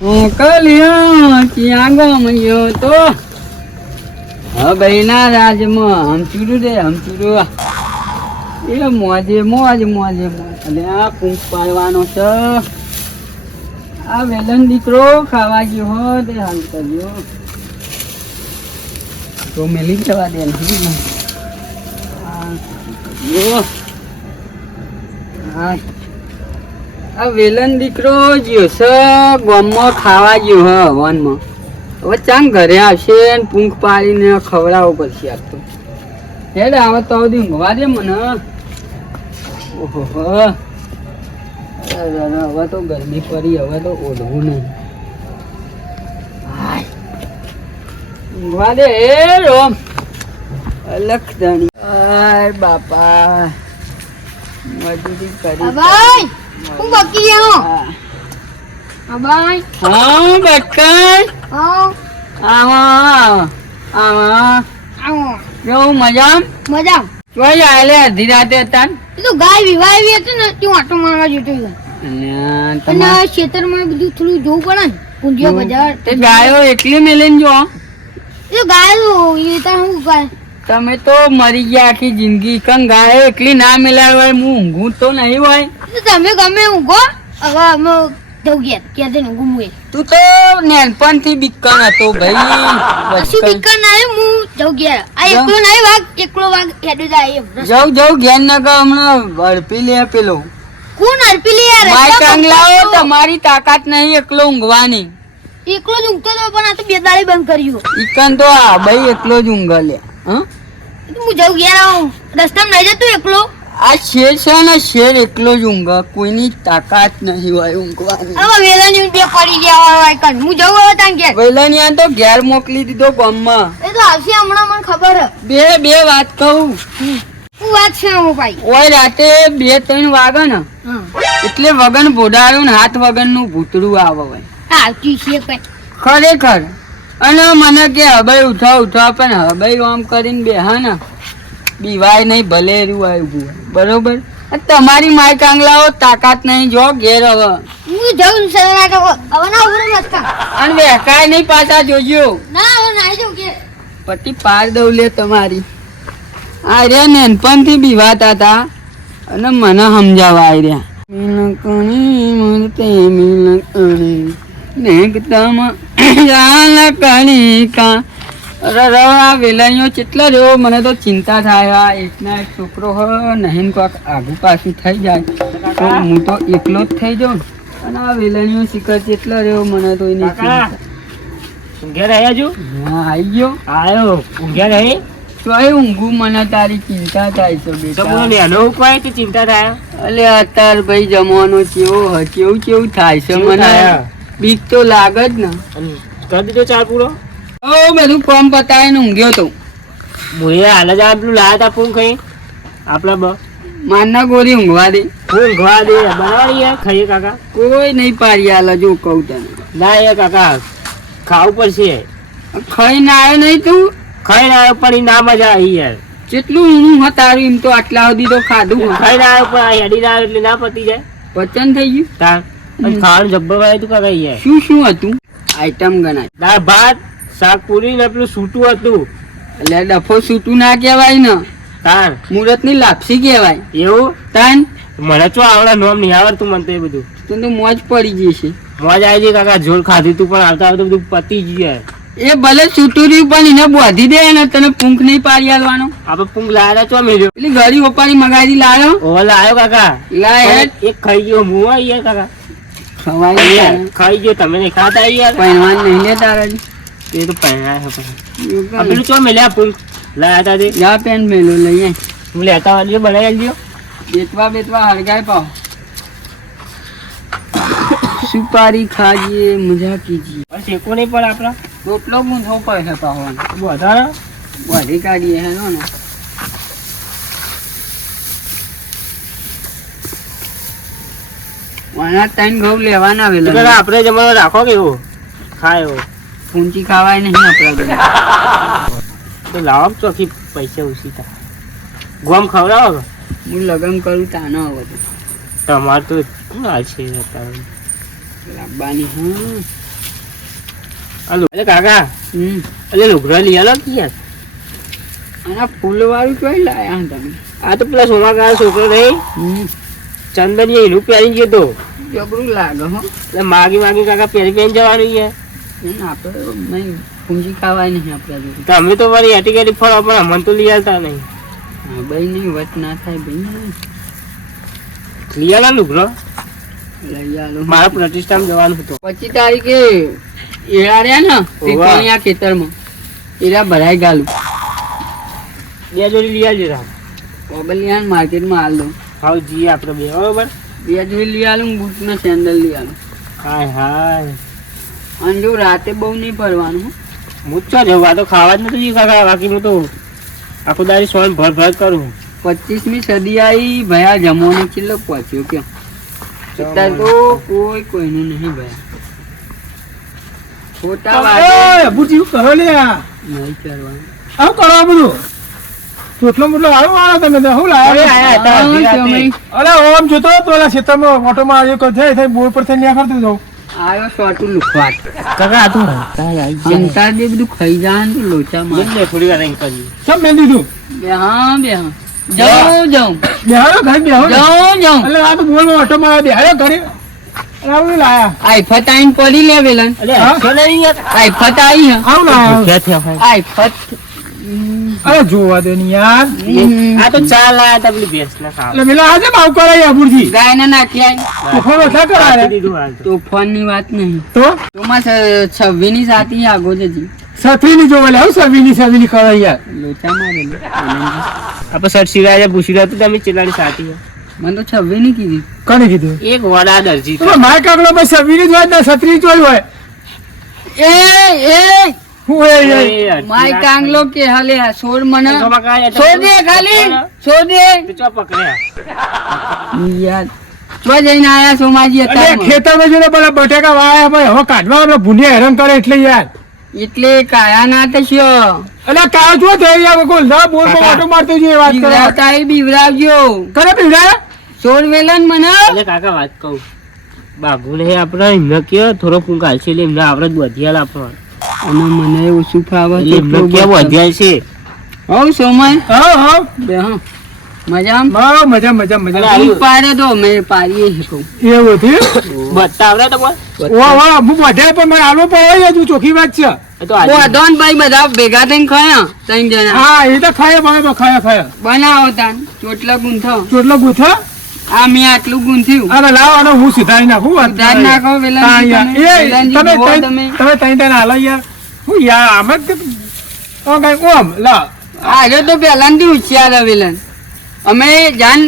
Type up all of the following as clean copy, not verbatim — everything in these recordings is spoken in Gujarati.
મોકલ્યો ક્યાં ગમ્યો તો ભાઈના રાજમાં હમચુરું રે હમચુરું એ મોજે મોજ મોજે મોજ એટલે આ પૂંખ પાડવાનો છે. આ વેલણ દીકરો ખાવા ગયો હો તે હાલ કર્યો તો મેલી જવા દે આ વેલણ દીકરો ગયો છે ગામમાં ખાવા ગયો હ વનમાં. હવે ચાંગ ઘરે આવશે ને પૂંખ પાડીને ખવડાવવો પડશે આજ તો. હેડ આવે તો સુધી ઊંઘવા દે મને. ઓહો હવે તો ગરમી પડી, હવે તો ઓઢવું નહીં. ઊંઘવા દે એ રોમ લખધણી. આય બાપા મજૂરી કરી. ભાઈ હું બકી ગયો. હા ભાઈ. હા બટકાઈ. હા આવો આવો. કેવું મજા મજા. જોઈ આલે અડધી રાતે હતા ને. એ તો ગાય વિવાવી હતી ને તું આટો મારવા જતો હતો. અને અને ખેતરમાં બધું થોડું જોવું પડે ને. પૂંજિયા બજાર તે ગાયો એકલી મેલીને જો. એ તો ગાયો એ તો હું ગાય. તમે તો મરી ગયા આખી જિંદગી. કં ગાયો એકલી ના મેલાડવાય હું ઊંઘું તો નહીં હોય. તમે ગમે ઊંઘો. હવે અમે જવું ગયા ક્યાં ઊંઘું. તું તો નાનપણથી બીકણ હતો ભાઈ. પછી બીકન આવ્યો હું જવું ગયા. આ એકલો નહીં વાઘ એકલો વાઘ હેડો જાય એમ. જવું જ્ઞાન નગર હમણાં અડપી લે પેલો કોણ અડપી લે યાર. માય કાંગલાઓ તમારી તાકાત નહીં એકલો ઊંઘવાની. એકલો જ ઊંઘતો હતો પણ આ તો બે દાડે બંધ કર્યું. ઈકન તો આ ભાઈ એકલો જ ઊંઘ લે. હા હું જવું ગયા રસ્તામાં નહીં જતો એકલો. આ શેર છે ને શેર એકલો જ ઊંઘ. કોઈની તાકાત નહીં હોય ઊંઘવાની. હવે વેલાની બે પડી ગયા હોય કન હું જવું હવે તાન ઘેર. વૈલાની તો ઘેર મોકલી દીધો ગામમાં. એ તો આવશે હમણાં મને ખબર હે. બે વાત કહું. હું વાત છે હું ભાઈ. ઓય રાતે 2-3 વાગે ને એટલે વગન ભોડાડું ને હાથ વગન નું ભૂતડું આવે હોય. આવતી છે કઈ ખરેખર. અને મને કે હબાઈ ઉઠા પણ હબાઈ આમ કરીને બેહા ને બીવાય નહીં ભલે એરું આવ્યું બરોબર. તમારી માય કાંગલાઓ તાકાત નહીં જો ઘેર હવે. હું જઉં સરના તો હવે ના ઉરે મત અને બેકાય નહીં પાછા જોજો. ના હવે ના જઉં ઘેર. પટ્ટી પાર દઉં લે તમારી. આ રે નાનપણથી બીવાતા હતા અને મને સમજાવવા આ રહ્યા. મિલકણી મૂર્તિ મિલકણી નેગતામાં જાલકણી કા. અરે આ વેલાઈઓ કેટલા રહ્યો મને તો ચિંતા થાય. આ એકના એક છોકરો હ નહીં કોક આગુ પાછું થઈ જાય તો હું તો એકલો જ થઈ જાઉં. અને આ વેલાઈઓ શિખર કેટલા રહ્યો મને તો એની ચિંતા. ઊંઘ્યા રહ્યા છો? હા આવી ગયો. આયો ઊંઘ્યા રહી. ચોય ઊંઘું મને તારી ચિંતા થાય છે બેટા. નેનો કોઈ તો ચિંતા થાય. અલે અત્યારે ભાઈ જમવાનો કેવું થાય છે મને બીક તો લાગે જ ને. કરી દીધો ચાર પૂરો. બધું કામ પતાવીને ઊંઘ્યો તો. મુએ હાલ જ પેલું લાયા તા પૂરું ખાઈ આપડા મારના ગોરી ઊંઘવા દે. ઊંઘવા દે બનાવવાની યાર ખાઈએ કાકા. કોઈ નહીં પાડી આલે જો કહું તને. ના યાર કાકા ખાવું પડશે. ખાઈને આવ્યો નહીં તું. ખાઈને આવ્યો પણ ના મજા આવી યાર. જેટલું ઊંઘું હતારું એમ તો આટલા સુધી તો ખાધું. ખાઈને આવ્યો પણ હેડી ના એટલે ના પતી જાય. પચન થઈ ગયું. તાર ખાવાનું જબ્બર વાય તું કાકા યાર. શું હતું આઈટમ ગણાય. દાળ ભાત શાક પૂરી ને પેલું સૂટું હતું. એટલે ડફો સૂટું ના કહેવાય ને. તાર મુરત ની લાપસી કહેવાય. એવું તાન મને ચો આવડા નોમ નહીં આવડતું મને તો એ બધું. તો મોજ પડી જશે. મોજ આવી ગઈ કાકા. ઝોલ ખાધું તું પણ આવતા આવતા બધું પતી ગયું. એ ભલે છૂટું રહ્યું પણ એને બોધી દે ને તને પૂંખ નહીં પાડી આલવાનો. આપડે પૂંખ લાયા ચો મેલ્યો. પેલી ઘડી ઓપાડી મગાવી લાયો. ઓલા આવ્યો કાકા. લાય એક ખાઈ ગયો હું યાર કાકા. ખવાય ખાઈ ગયો તમે નહીં ખાતા યાર. પહેરવાન નહીં લે તારા એ તો પહેરાય છે પેલું ચો મેલ્યા પૂંખ લાયા તા તે. જા પેન મેલો લઈ આય. હું લેતા વાળીઓ બનાવી આલજો. બેતવા હરગાય પાવ. સુપારી ખાજીએ મજા કીજીએ. શેકો નહીં પણ આપડા રોટલો ગુંધવો પડે પાવાનો. વધારે બધી કાઢીએ હેનો ને. વાના 3 ઘઉં લેવાના વેલા. આપડે જમવાનો રાખો કેવો ખાયો પૂંચી ખાવાય નહીં આપડે. તો લાવો ચોખી પૈસા ઓછી થાય. ગોમ ખવડાવો. હું લગન કરું તાનો હવે તમારે તો શું છે અત્યારે લાવવાની. હા હાલો એટલે કાકા હમ એટલે લુગડા લઈ આલો કે યાર અને આ ફૂલવાળું જોઈ લાયા તમે આ તો પેલા સોમાકાર છોકરો નહીં ચંદન એનું પહેરી ગયો તો જબરું લાગે હો એટલે માગી કાકા પહેરી જવાનું યાર આપણે નહીં પૂંજી ખાવાય નહીં આપણા જોડે તમે તો મારી એટીકેટી ફરો પણ અમને તો લઈ આવતા નહીં હા ભાઈ નહીં વટ ના થાય ભાઈ લઈ આલો લુગડો લઈ આલો મારા પ્રતિષ્ઠામાં જવાનું હતું 25 તારીખે એડા રહ્યા ને ત્રિકોણિયા ખેતરમાં એડા ભરાઈ ગાલું બે જોડી લઈ આવજો રામ ઓબલિયાન માર્કેટમાં હાલ દઉં હાવ જી આપણે બે બરોબર બે જોડી લઈ આલું બૂટ ને સેન્ડલ લઈ આલું હાય હાય અને જો રાતે બહુ નહીં ફરવાનું હો. હું ચો જવું આ તો ખાવા જ નથી કાકા બાકી હું તો આખો દાડી સોન ભર કરું 25મી સદી આવી ભયા જમવાનો ચિલ્લો પહોંચ્યો કેમ અત્યારે તો કોઈનું નહીં ભયા ખોટા વાગે બુજી કરો લે નહીં કરવાનું આવું કરો આ બધું ચોટલો મોટલો આવ્યો વાળો તમે તો શું લાવ્યો અરે ઓમ જોતો તો ઓલા ક્ષેત્રમાં ઓટોમાં આવ્યો થાય થાય બોર પર થઈને ન્યા કરતો જાઉં આવ્યો સોટું લુખવાટ કાકા આ તો અંતાર બે બધું ખાઈ જાય ને લોચા માં થોડી વાર કરી સબ મેલ દીધું બે હા જાઉં બેહાડો ઘરે બેહો જાઉં એટલે આ તો બોરમાં ઓટોમાં આવ્યો બેહાડો ઘરે અરે આવું લાયા આઈફત આઈને પડી લે વેલન આઈફત આવી હે આવું લાયા આઈફત અરે જોવા દે ને યાર આ તો ચા લાયા તા પેલી ભેંસ ના ખાવા એટલે પેલા આજે ભાવ કરાય અબુરજી ગાય ને નાખી આવી તોફાન ઓછા કરાય દીધું હાલ તો તોફાન ની વાત નહીં તો તોમાં 26 ની સાથી આગો જજી સથરીની જોવા લે સવીની કરાય યાર લોચા મારેલો આપણે સર સિરાજે પૂછી રહ્યો તમે ચેલાની સાથી મને તો 26 ની કીધી કોને કીધું એક વડા દરજી તો માર કાકડો બસ સવીની જોઈ ને સથરી જોઈ હોય એ હું એ માય કાંગલો કે હાલે છોડ મને છોડ દે ખાલી છોડ દે યાર ચો જઈને આયા સોમાજી અરે હતા ખેતરમાં જઈને પેલા બટેકા વાયા ભાઈ હવે કાઢવા એટલે ભૂંડિયા હેરાન કરે એટલે યાર એટલે કાયા ના થશો એટલે કાયો જો થઈ યાર કોલ ના બોલ માં ઓટો મારતો જો એ વાત કરે બીવરાવતા એ બીવરાવજો કરે પીડા છોડ વેલન મને અરે કાકા વાત કહું બાબુ ને આપણે એમને કયો થોડો ફૂંક હાલશે એટલે એમને આપણે બધિયાલ આપવા અને મને ઓછું ફાવે એટલે એમને કેવું અધ્યાય છે હો સોમાય હા બે હા મજા મજા પાડે તો મેં પાડીએ શકું એવું થયું બતા આવડે તો બોલ વાહ હું બધે પણ મને આલો પડે હજુ ચોખ્ખી વાત છે તો આજે અધોન ભાઈ બધા ભેગા થઈને ખાયા 3 જણા હા એ તો ખાય મને તો ખાયા બનાવો તાન ચોટલા ગુંથો ચોટલો ગુથા આ મેં આટલું ગુંથ્યું અરે લાવો આનો હું સીધાઈ નાખું વાત ઉધાર નાખો વેલનજી તમે તમે તઈ હાલો યાર હું યાર આમ જ કઈ ઓમ લા આજે તો પહેલાથી હોશિયાર વેલન અમે જાન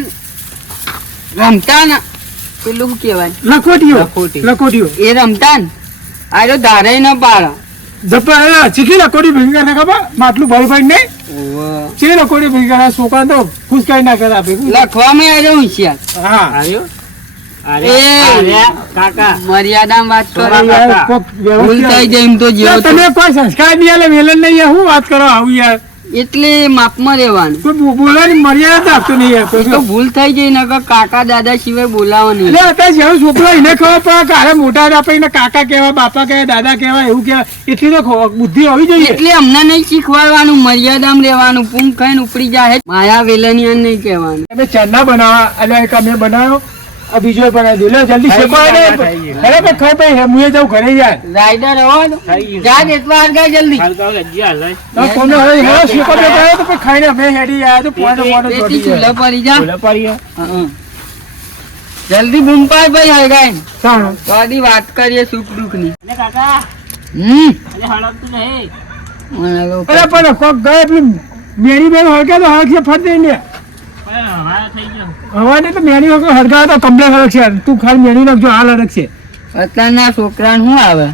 રમતા ને પેલું શું કહેવાય લકોટીઓ એ રમતા ને આજે ધારે ન પાડે જપ્પા ચીકી લકોટી ભેગી કરે ખબર માટલું ભાઈ નહીં ચે લકોટી ભેગી કરે છોકરા તો ખુશ કરી નાખે આપે લખવામાં આજે હોશિયાર હા આવ્યો અરે એ અરે કાકા મર્યાદામાં વાત કરો કાકા. ભૂલ થઈ જાય એમ તો જેવો તો. તમે કોઈ સંસ્કાર નહીં આલે વેલન નહીં યાર હું વાત કરો આવું યાર એટલે માપમાં રહેવાનું કોઈ બોલવાની મર્યાદા આપતો નહીં યાર કોઈ તો ભૂલ થઈ જાય ને કાકા દાદા સિવાય બોલાવવાની એટલે અત્યારે જેવો છોકરો એને ખબર પડે કે હારે મોટા આપણે એને કાકા કહેવાય બાપા કહેવાય દાદા કહેવાય એવું કહેવાય એટલી તો બુદ્ધિ હોવી જોઈએ એટલે અમને નહીં શીખવાડવાનું મર્યાદામાં રહેવાનું પૂમ ખાઈને ઉપડી જાય માયા વેલનિયા નહીં કહેવાનું તમે ચના બનાવવા એટલે એક અમે બનાવ્યો આ બીજો બનાવી દો જલ્દી શેકો બરાબર ખાઈ ભાઈ હું જાઉં ઘરે યાર રાઈડર હો થઈ ગયું. જા દેતવા આગળ જલ્દી હાલ તો લજ્જી હાલ કોને હવે હેરો શેકો બેઠો તો પછી ખાઈને અમે હેડી આયા તો પોઈન્ટ પેટી ચૂલા પડી જા બોલે પડી હા. જલ્દી બૂમ પાડ ભાઈ હળગાઈ ચાલો તો આદી વાત કરીએ સુખ દુઃખ ની અરે કાકા અરે હળકતું નહીં મને લોકો અરે પણ કોક ગયો પેલી મેરી બેન હળગે તો હળગે ફટ દઈને પણ હવા થઈ ગયો હવાને તો મેરી વગર હળગા તો કમ્પ્લેટ હળગશે તું ખાલી મેરી નાખજો હાલ હળગશે અત્યારના છોકરાને શું આવે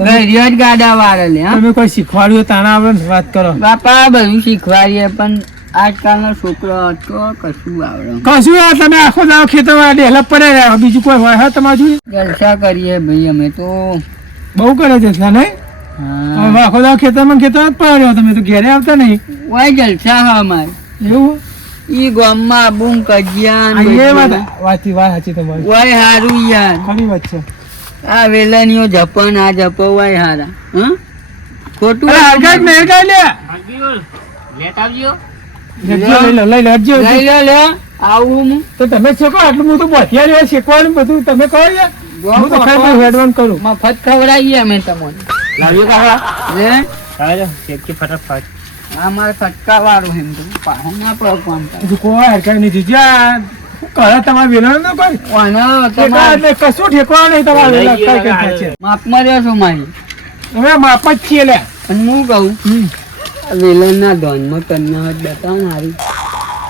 ઘરિયો જ ગાડા વાળે લે હા તમે કોઈ શીખવાડ્યું તાણા આવે ને વાત કરો બાપા બધું શીખવાડીએ પણ આજકાલનો છોકરો તો કશું આવડે કશું યાર તમે આખો દાવ ખેતરમાં ડેવલપ પડે રહ્યા બીજું કોઈ હોય હા તમારું જલસા કરીએ ભાઈ અમે તો બહુ કરે છે નહીં હા હવે આખો દાવ ખેતરમાં જ પડ્યો તમે તો ઘેરે આવતા નહીં ઓય જલસા હા અમારે એવું ઈ ગામમાં બૂમ કજિયાન આ એ વાત વાતી વાત સાચી તમારી ઓય હારું યાર ખરી વાત છે આ વેલણીઓ જપન આ જપો ઓય હારા હા ખોટું અરે હરગાય કે નહીં હરગાય લે હરગ્યું. લેટ આવજો. લઈ લો હરજો. લઈ લો લે આવું હું તો તમે શેકો આટલું બધું બોથિયા લે શેકવાનું બધું તમે કહો યાર હું તો ખરેખર હેડવાન કરું મફત ખવડાવીએ અમે તમને લાવ્યો કાકા. લે લાવજો. શેકી ફટાફટ. આ મારે ફટકા વાળું એમ તો પાછું ના પડે કોણ હજુ કોઈ હરગાય નહીં જીજ્યા શું કરે તમારા વેલો ને કોઈ એટલે કશું ઠેકવા નહીં તમારા વેલા કઈ કઈ થાય છે માપમાં રહેશો મારી અમે માપ જ છીએ લે અને હું કહું વેલણના ધોનમાં કન્યા બતાવ મારી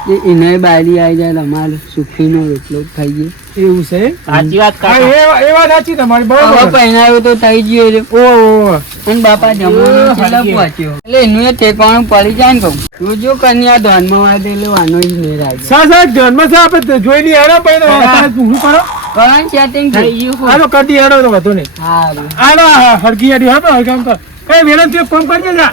કે એને બારી આવી જાય તમારે સુખીનો રોટલો થઈ ગયો એવું છે સાચી વાત હા કાકા. એ વાત સાચી તમારી હવે બરોબર પહેરાયો તો થઈ ગયો છે ઓહો અને બાપા જમવાનો છેલ્લા પહોંચ્યો એટલે એનું એ ઠેકાણું પડી જાય ને કહું તું જો કન્યા ધોનમાં વાગે એટલે વાનો જ નહીં રાખ્યો સા જન્મ છે આપણે જોઈ લઈએ હેડો પછી શું કરો કારણ સેટિંગ થઈ ગયું હાલો કદી હેડો તો વધુ નહીં સારું હાલો હરગી હેડી હા હરગામ કર કઈ વેલણ તું એક કામ કરજે જા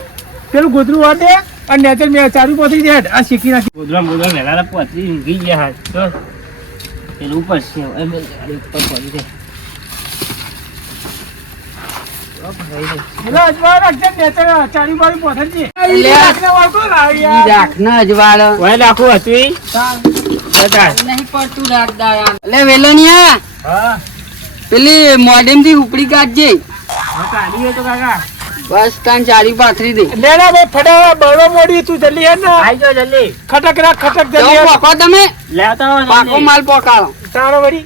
પેલું ગોદરું વાર દે અને નેચર મેં ચાલુ પહોંચી જાય આ શીખી નાખી ગોધરા વહેલા પહોંચી ઊંઘી ગયા હાથ તો પેલું ઉપર છે હવે ઉપર પડી જાય. એટલે અજવાળ રાખજે નેચર ચાલી બારી પહોંચી લે. રાખના અજવાળ વાય નાખું હતું ઈ? બતા. નહીં પડતું રાખદાર એટલે વેલણિયા હા પેલી મોડેમ થી ઉપડી કાઢજે હા, કાઢી હોય તો કાકા. બસ તાન ચારી પાથરી દે લેના ભાઈ ફટાવા બળવા મોડી તું જલ્દી હેડ ને આઈ જાઓ જલ્દી. ખટક રાખ ખટક જલ્દી જાઓ હેડ. પોકો તમે લેતા આવો પાકો જલ્દી. માલ પોકાળો તારો વળી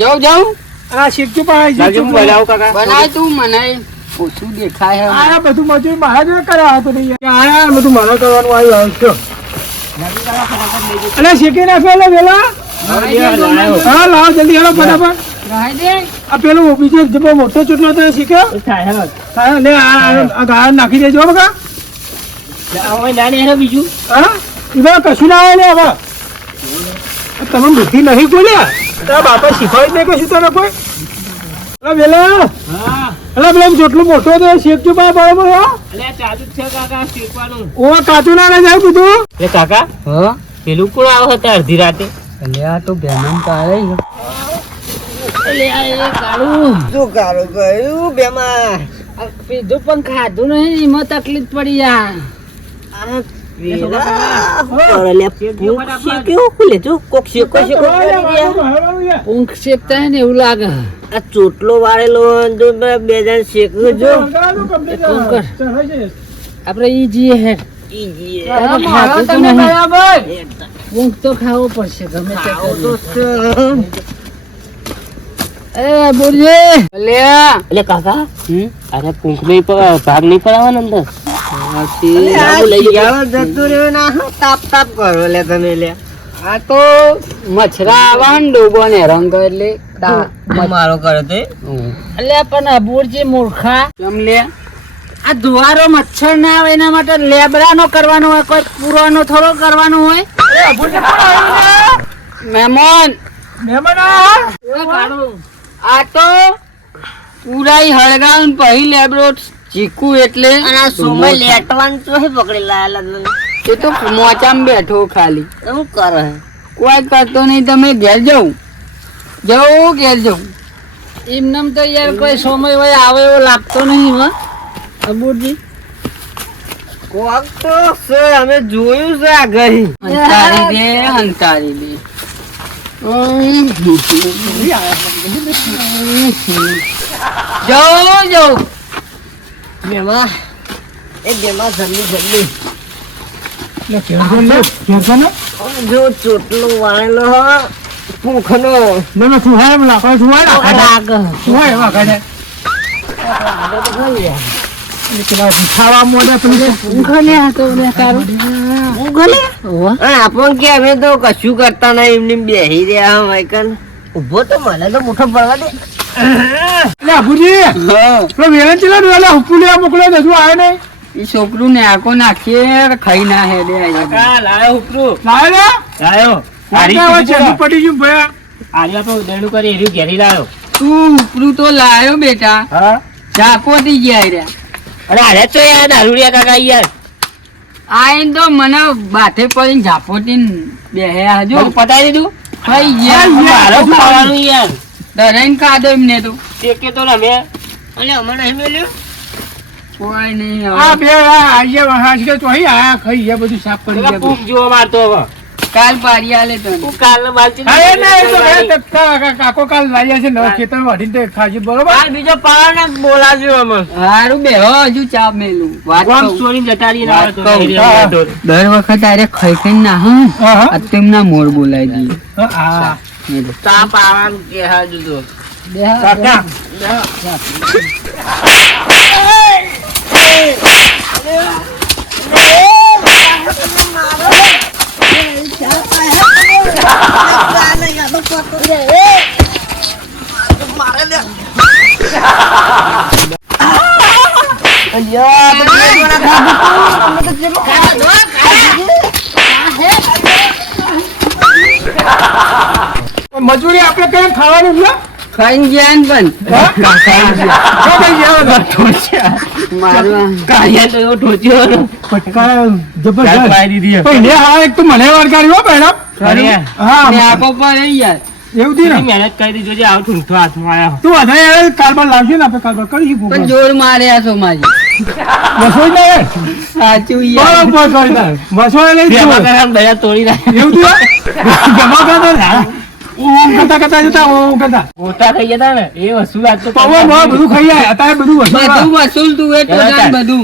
જાઉં જાઉં આ શીખજો પણ લાવજો, હું બોલાવું કાકા. બનાય તું મને ઓછું દેખાય હે આ બધું મજૂરી મારા જોડે કર્યા હતો નહીં આ બધું મારા કરવાનું આવ્યું આવશે અલે શીખી નાખ્યો લે વેલા હા લાવ જલ્દી હેલો ફટાફટ રાહી દે આ પેલું બીજો જબો મોટો ચૂંટલો તો શીખ્યો એ થાય હેલો. હા લે આ ગાળ નાખી દેજો બકા આવો નાની હેલો બીજું. હા એમાં કશું ના આવે લે હવે તમે બુદ્ધિ નહીં બોલ્યા તારા બાપા શીખવાડી નહીં કશું તને કોઈ અલા વેલા હા અલા પેલા જેટલું મોટો તો શેકજો બા બરાબર હો એટલે આ ચાલુ જ છે કાકા શીખવાનું. ઓ કાચું ના જાય બધું એ કાકા હા પેલું કોણ આવો હતા અડધી રાતે? એટલે આ તો બેમાન તારે એટલે આ એ કાળું શું કારું ગયું બેમાન પીધું પણ ખાધું નહીં એમાં તકલીફ પડી યાર. ઊંઘ શેકતા હે ને એવું લાગે. આ ચોટલો વાળેલો જો બે જણ શેકવું જો આપડે ઈ જઈએ હે ખાધું તો નહીં. ઊંઘ તો ખાવો પડશે ગમે તે કરીએ. એ બોલજે લે એટલે કાકા અરે પૂંખ નહીં ભાગ નહીં પડાવવાનો અંદર. આ તો મચ્છરા આવા ને ડોબો ને રંગ એટલે મારો કરે તે એટલે પણ અબોરજી મૂર્ખા કેમ લે આ દુવારો મચ્છર ના આવે એના માટે લેબરાનો કરવાનો હોય, કોઈ પૂરોનો થોડો કરવાનો હોય. મહેમાન મહેમાન આ તો પૂરાઈ હળગાવ પછી લેબરો ચીકુ એટલે એ તો મોચામાં બેઠો ખાલી શું કરે કોઈ કરતો નહીં. તમે ઘેર જવું ઘેર જવું એમ નામ તો યાર કોઈ સમય હોય આવે એવો લાગતો નહીં. હો અબોરજી કોક તો છે અમે જોયું છે આ ગઈ હંતારી દે જવું બેમાં એ બેમાં જલ્દી જો ચોટલો વાળેલો પૂંખનો ના સુહાય એમ લાકડા સુહાય રાગ સુહાય એવા કાઢે ખાવા મોડે પેલું ઊંઘલે હતો ને તારું ઊંઘલે આપણ કે અમે તો કશું કરતા નહીં એમને બેહી રહ્યા માઈકન ઉભો તો મને તો મુઠો પડવા દે. એટલે અભુજી પેલો વેલણ ચેલા ડોલા હુપુલિયા મોકલ્યો ને હજુ આવે નહીં એ છોકરું ને આકો નાખીએ ખાઈ ના હેડે લાયો ઉપરું લાવે લાયો પડી ગયું ભયા આર્યા તો દેણું કરી એર્યું ઘેરી લાયો. તું ઉપરું તો લાયો બેટા હા ચાકો થી ગયા રહ્યા અરે અરે તો યાર દારૂડિયા કાકા યાર આઈને તો મને બાથે પડીને ઝાપોટીને બેહ્યા જો પતાવી દીધું ખાઈ ગયા મારો ખાવાનું યાર દરાઈને ખાધો એમને તો શેકે તો રમે અને અમે નહીં મેલ્યું કોઈ નહીં આ હવે. બે આયા હાશ કે ચોહી આયા ખાઈ ગયા બધું સાફ કરી ગયા પૂગ જેવો મારતો હવે કાલ પાડી આલે તને હું કાલ બાલચી હા એ નહીં તો ભાઈ કાકો કાલ લાવ્યા છે નવા ખેતર વાઢીને તે ખાજે બરોબર આ બીજો પાવર ને બોલાવ્યો અમે હારું બેહો હજુ ચા મેલું વાત કોમ કહું. ચોરી જતા રહી વાત કહું. હા. દર વખત અરે ખાઈ ખાઈને ના હા હા હા આ તેમના મોર બોલાવી દઈએ હા ચા પાવાનું કે હા જુદો કાકા મજૂરી આપણે કઈ ખાવાનું છે ખાઈને ગયા ને પણ જો કઈ ગયા મારું કાયા તો એવો ઠોચ્યો ને પટકા કાલ જબરજસ્ત પાડી દીધી પણ ને હા એક તું મને વાર કાઢ્યો હો ભેણો ખરી હા ને આંખો પર રહી યાર એવું થી ને મહેનત કરી દીધી જોજે આવું ઠૂંઠો હાથમાં આવ્યો તું વધારે કારબાર લાવશે ને આપણે કારબાર કરીશું પણ જોર માર્યા છો મારી રસોઈ નહીં સાચું યાર બરોબર કરી દે રસોઈ નહીં ભેગા તું. કર્યા ને બધા તોડી નાખ્યા એવું થયું જમા કરતા ને ઓમ કરતા જતા ઓમ કરતા ગોટા થઈ જતા ને એ વસ્તુ આજ તો પૌવા બધું ખાઈ જાય અત્યારે બધું વસૂલ બધું વસૂલ તું એ તો જાણ બધું